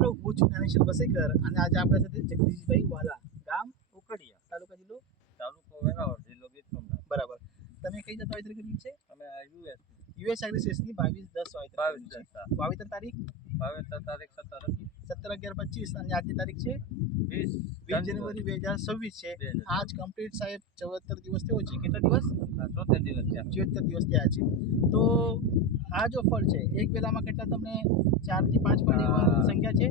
મિત્રો હું છું જ્ઞાનેશ્વર વસેકર અને આજે આપણા સાથે જગદીશભાઈ વાલા ગામ ઉકડિયા તાલુકા જિલ્લો તાલુકો વેરાવળ જિલ્લો ગીર સોમનાથ. બરાબર. તમે કઈ જતા વાવેતર કર્યું છે? અમે યુએસ યુએસ એગ્રીસેસની બાવીસ દસ વાવેતર બાવીસ દસ વાવેતર તારીખ? વાવેતર તારીખ સત્તર સત્તર અગિયાર પચીસ અને આજની તારીખ છે? વીસ વીસ જાન્યુઆરી. બે હજાર છવ્વીસ છે. આજ કમ્પ્લીટ સાહેબ ચૌહત્તર દિવસ થયો છે. કેટલા દિવસ? ચોતેર દિવસ થયા. ચુહત્તર દિવસ થયા છે. તો આ જો ફળ છે એક વેલામાં કેટલા તમને ચારથી પાંચ ફળ એવા સંખ્યા છે?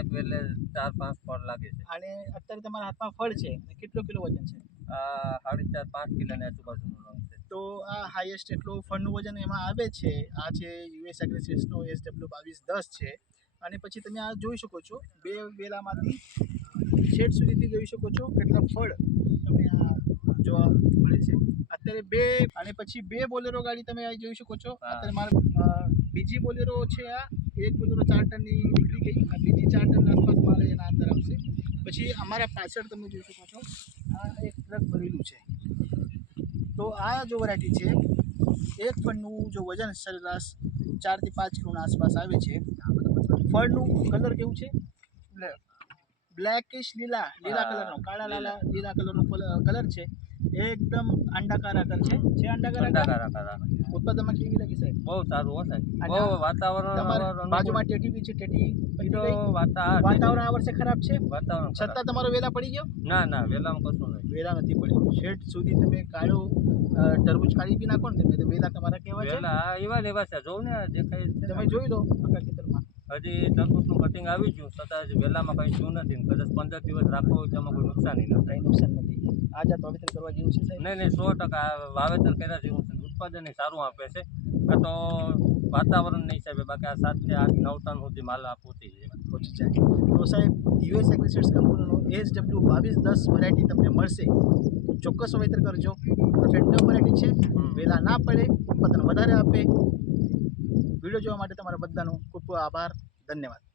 એક વેલે ચાર પાંચ ફળ લાગે છે. અને અત્યારે તમારા હાથમાં ફળ છે અને કેટલો કિલો વજન છે? આ સાડી ચાર પાંચ કિલોની આજુબાજુનું રંગ છે. તો આ હાઈએસ્ટ એટલું ફળનું વજન એમાં આવે છે આ છે યુએસ એગ્રેસિસનો એસ ડબલ્યુ બાવીસ દસ છે અને પછી તમે આ જોઈ શકો છો બે વેલામાંથી છેડ સુધીથી જોઈ શકો છો કેટલા ફળ તમે આ છે. અત્યારે બે અને પછી બે બોલેરો ગાડી તમે આ જોઈ શકો છો. અત્યારે મારે બીજી બોલેરો છે આ. એક બોલેરો ચાર ટનની નીકળી ગઈ. આ બીજી ચાર ટન આસપાસ મારે એના અંદર આવશે. પછી અમારા પાછળ તમે જોઈ શકો છો. આ એક ટ્રક ભરેલું છે. તો આ જો વેરાયટી છે એક ફળનું જો વજન સરેરાશ ચારથી પાંચ કિલોના આસપાસ આવે છે. ફળનું કલર કેવું છે? બ્લેકિશ લીલા લીલા કલરનો કાળા લીલા. લાલા કલરનો કલર છે. એકદમ અંડાકાર આકાર છે. જે અંડાકાર આકાર અંડાકાર આકાર ઉત્પાદનમાં કેવી લાગી સાહેબ? બહુ સારું હો સાહેબ. બહુ વાતાવરણ બાજુમાં ટેટી બી છે ટેટી તો. વાતાવરણ આ વર્ષે ખરાબ છે? વાતાવરણ છતાં તમારો વેલા પડી ગયો? ના ના વેલામાં કશું નહીં. વેલા નથી પડ્યો. શેઠ સુધી તમે કાળો તરબૂચ કાઢી બી નાખો ને તમે વેલા તમારા કેવા છે? વેલા એવા લેવા છે. જોઉં ને દેખાય. તમે જોઈ લો આખા ખેતરમાં. હજી તરબૂચનું કટિંગ આવી ગયું છતાં હજી વહેલામાં કંઈ થયું નથી કદાચ પંદર દિવસ રાખવો તેમાં એમાં કોઈ નુકસાની નહીં થાય નુકસાન નથી. આ જાત વાવેતર કરવા જેવું છે સાહેબ? નહીં નહીં સો ટકા વાવેતર કર્યા જેવું છે. ઉત્પાદન સારું આપે છે. આ તો વાતાવરણના હિસાબે બાકી આ સાતથી આઠ નવ ટન સુધી માલ પહોંચી જાય. પહોંચી જાય. તો સાહેબ યુએસ એગ્રીસીડ્સ કંપનીનો એસ ડબલ્યુ બાવીસ દસ વેરાયટી તમને મળશે. ચોક્કસ વાવેતર કરજો. પરફેક્ટ વેરાયટી છે. વેલા ના પડે ઉત્પાદન વધારે આપે. વીડિયો જોવા માટે તમારા બધાનો ખૂબ આભાર. ધન્યવાદ.